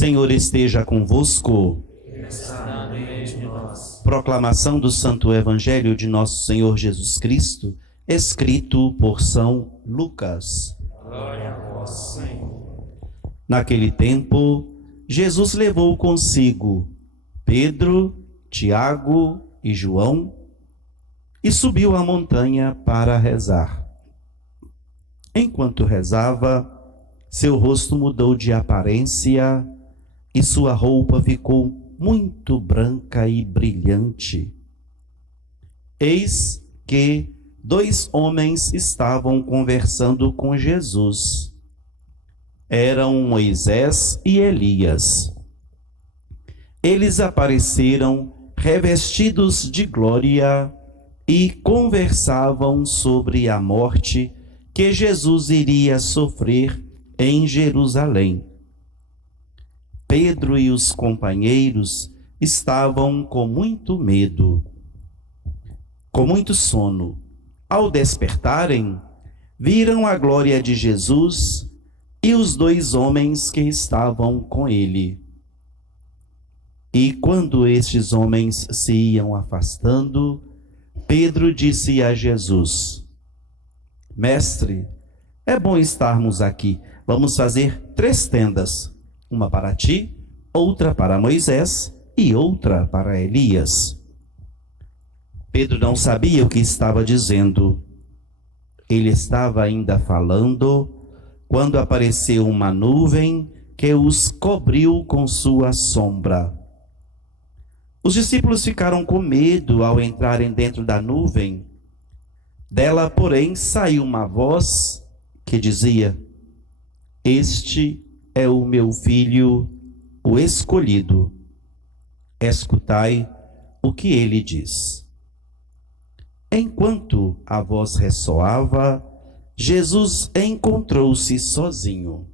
Senhor esteja convosco. Está no meio de nós. Proclamação do Santo Evangelho de nosso Senhor Jesus Cristo, escrito por São Lucas. Glória a vós, Senhor. Naquele tempo, Jesus levou consigo Pedro, Tiago e João e subiu a montanha para rezar. Enquanto rezava, seu rosto mudou de aparência e sua roupa ficou muito branca e brilhante. Eis que 2 homens estavam conversando com Jesus. Eram Moisés e Elias. Eles apareceram revestidos de glória e conversavam sobre a morte que Jesus iria sofrer em Jerusalém. Pedro e os companheiros estavam com muito medo, com muito sono. Ao despertarem, viram a glória de Jesus e os 2 homens que estavam com ele. E quando estes homens se iam afastando, Pedro disse a Jesus: Mestre, é bom estarmos aqui. Vamos fazer 3 tendas. Uma para ti, outra para Moisés e outra para Elias. Pedro não sabia o que estava dizendo. Ele estava ainda falando quando apareceu uma nuvem que os cobriu com sua sombra. Os discípulos ficaram com medo ao entrarem dentro da nuvem. Dela, porém, saiu uma voz que dizia: Este é o meu filho, o escolhido. Escutai o que ele diz. Enquanto a voz ressoava, Jesus encontrou-se sozinho.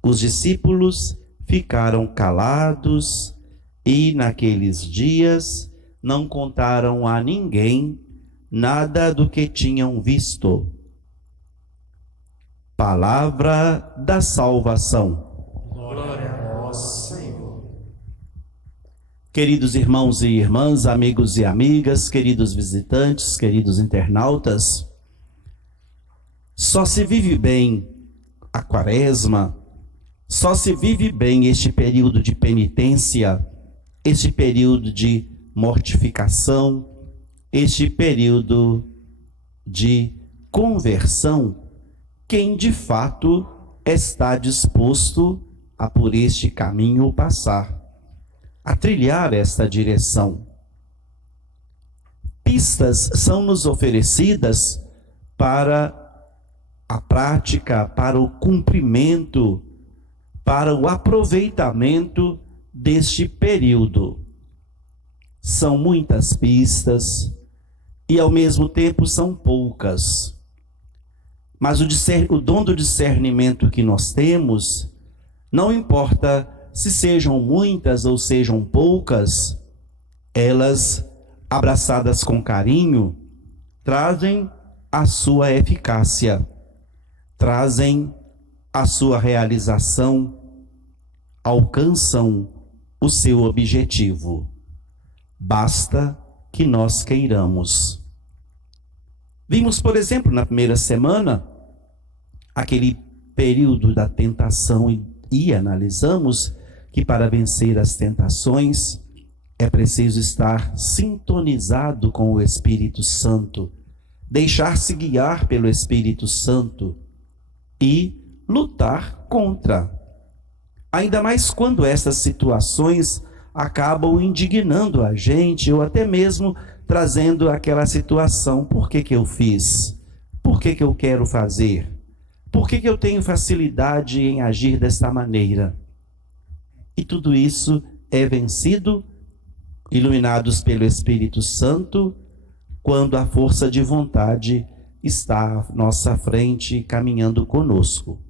Os discípulos ficaram calados e, naqueles dias, não contaram a ninguém nada do que tinham visto. Palavra da salvação. Glória a vós, Senhor. Queridos irmãos e irmãs, amigos e amigas, queridos visitantes, queridos internautas, só se vive bem a Quaresma, só se vive bem este período de penitência, este período de mortificação, este período de conversão, quem de fato está disposto a por este caminho passar, a trilhar esta direção. Pistas são nos oferecidas para a prática, para o cumprimento, para o aproveitamento deste período. São muitas pistas e ao mesmo tempo são poucas. Mas o dom do discernimento que nós temos, não importa se sejam muitas ou sejam poucas, elas, abraçadas com carinho, trazem a sua eficácia, trazem a sua realização, alcançam o seu objetivo. Basta que nós queiramos. Vimos, por exemplo, na primeira semana, aquele período da tentação e analisamos que para vencer as tentações é preciso estar sintonizado com o Espírito Santo, deixar-se guiar pelo Espírito Santo e lutar contra. Ainda mais quando essas situações acabam indignando a gente ou até mesmo trazendo aquela situação: por que eu fiz? Por que eu quero fazer? Por que eu tenho facilidade em agir desta maneira? E tudo isso é vencido, iluminados pelo Espírito Santo, quando a força de vontade está à nossa frente, caminhando conosco.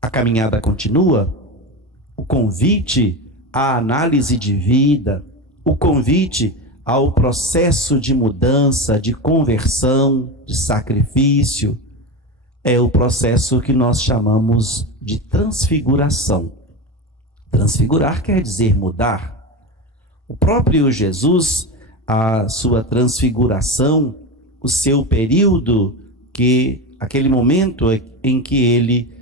A caminhada continua, o convite à análise de vida, o convite ao processo de mudança, de conversão, de sacrifício, é o processo que nós chamamos de transfiguração. Transfigurar quer dizer mudar. O próprio Jesus, a sua transfiguração, o seu período, aquele momento em que ele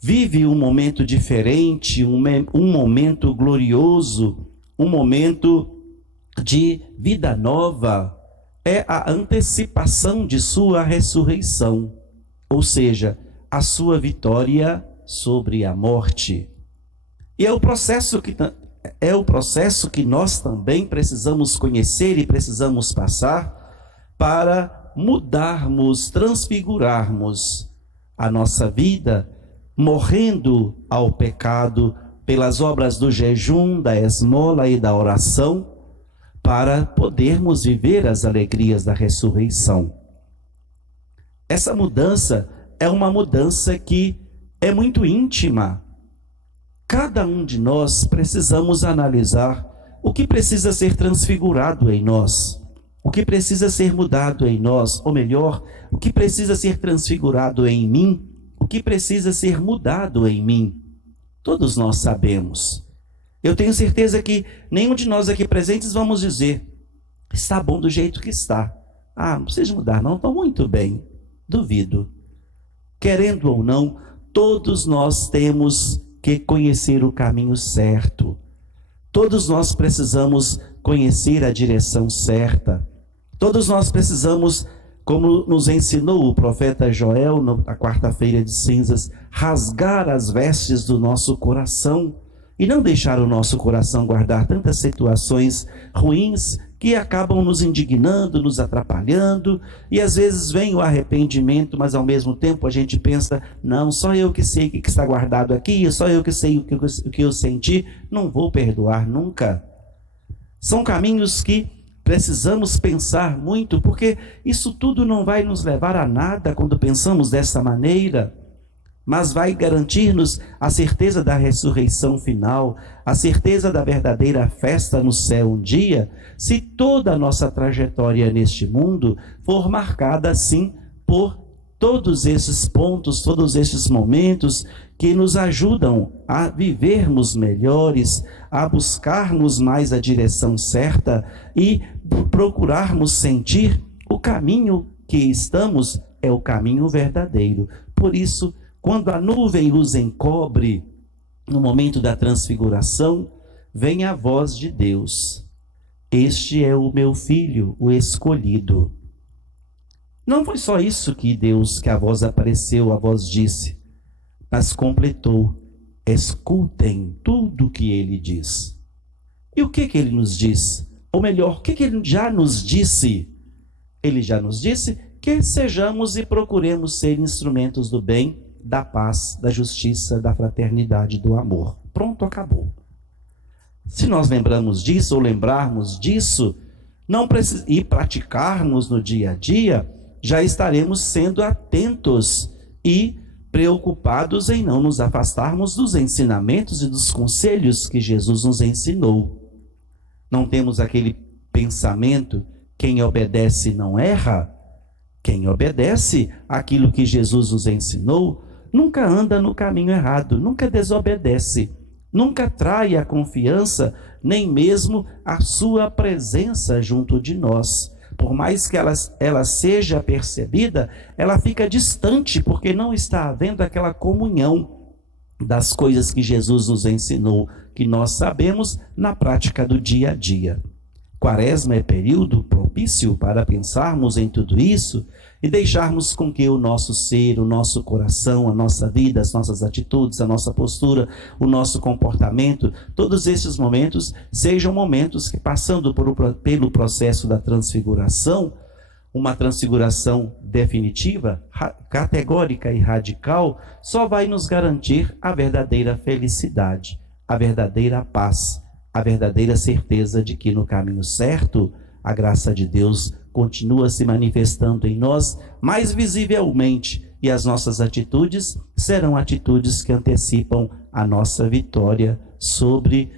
vive um momento diferente, um momento glorioso, um momento de vida nova, é a antecipação de sua ressurreição, ou seja, a sua vitória sobre a morte. E é o processo que nós também precisamos conhecer e precisamos passar para mudarmos, transfigurarmos a nossa vida, morrendo ao pecado pelas obras do jejum, da esmola e da oração, para podermos viver as alegrias da ressurreição. Essa mudança é uma mudança que é muito íntima. Cada um de nós precisamos analisar o que precisa ser transfigurado em nós, o que precisa ser mudado em nós, ou melhor, o que precisa ser transfigurado em mim, o que precisa ser mudado em mim. Todos nós sabemos. Eu tenho certeza que nenhum de nós aqui presentes vamos dizer: está bom do jeito que está. Não precisa mudar não, estou muito bem. Duvido. Querendo ou não, todos nós temos que conhecer o caminho certo. Todos nós precisamos conhecer a direção certa. Todos nós precisamos, como nos ensinou o profeta Joel na quarta-feira de cinzas, rasgar as vestes do nosso coração e não deixar o nosso coração guardar tantas situações ruins que acabam nos indignando, nos atrapalhando, e às vezes vem o arrependimento, mas ao mesmo tempo a gente pensa: não, só eu que sei o que está guardado aqui, só eu que sei o que eu senti, não vou perdoar nunca. São caminhos que precisamos pensar muito, porque isso tudo não vai nos levar a nada quando pensamos dessa maneira, mas vai garantir-nos a certeza da ressurreição final, a certeza da verdadeira festa no céu um dia, se toda a nossa trajetória neste mundo for marcada assim por todos esses pontos, todos esses momentos que nos ajudam a vivermos melhores, a buscarmos mais a direção certa e procurarmos sentir o caminho que estamos é o caminho verdadeiro. Por isso, quando a nuvem os encobre, no momento da transfiguração, vem a voz de Deus: este é o meu filho, o escolhido. Não foi só isso que a voz apareceu, a voz disse, mas completou: escutem tudo o que ele diz. E o que ele nos diz? Ou melhor, o que ele já nos disse? Ele já nos disse que sejamos e procuremos ser instrumentos do bem, da paz, da justiça, da fraternidade, do amor. Pronto, acabou. Se nós lembramos disso ou lembrarmos disso, e praticarmos no dia a dia, já estaremos sendo atentos e preocupados em não nos afastarmos dos ensinamentos e dos conselhos que Jesus nos ensinou. Não temos aquele pensamento: quem obedece não erra. Quem obedece aquilo que Jesus nos ensinou nunca anda no caminho errado, nunca desobedece, nunca trai a confiança, nem mesmo a sua presença junto de nós. Por mais que ela seja percebida, ela fica distante, porque não está havendo aquela comunhão das coisas que Jesus nos ensinou, que nós sabemos na prática do dia a dia. Quaresma é período propício para pensarmos em tudo isso e deixarmos com que o nosso ser, o nosso coração, a nossa vida, as nossas atitudes, a nossa postura, o nosso comportamento, todos esses momentos sejam momentos que, passando pelo processo da transfiguração, uma transfiguração definitiva, categórica e radical, só vai nos garantir a verdadeira felicidade, a verdadeira paz, a verdadeira certeza de que no caminho certo, a graça de Deus continua se manifestando em nós mais visivelmente, e as nossas atitudes serão atitudes que antecipam a nossa vitória sobre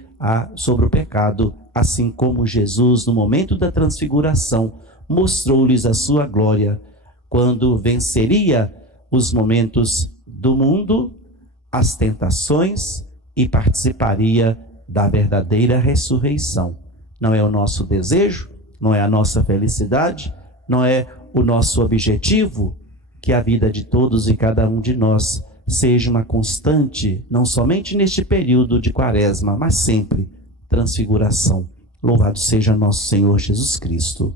o pecado, assim como Jesus, no momento da transfiguração, mostrou-lhes a sua glória, quando venceria os momentos do mundo, as tentações e participaria da verdadeira ressurreição. Não é o nosso desejo, não é a nossa felicidade, não é o nosso objetivo que a vida de todos e cada um de nós seja uma constante, não somente neste período de Quaresma, mas sempre transfiguração. Louvado seja nosso Senhor Jesus Cristo.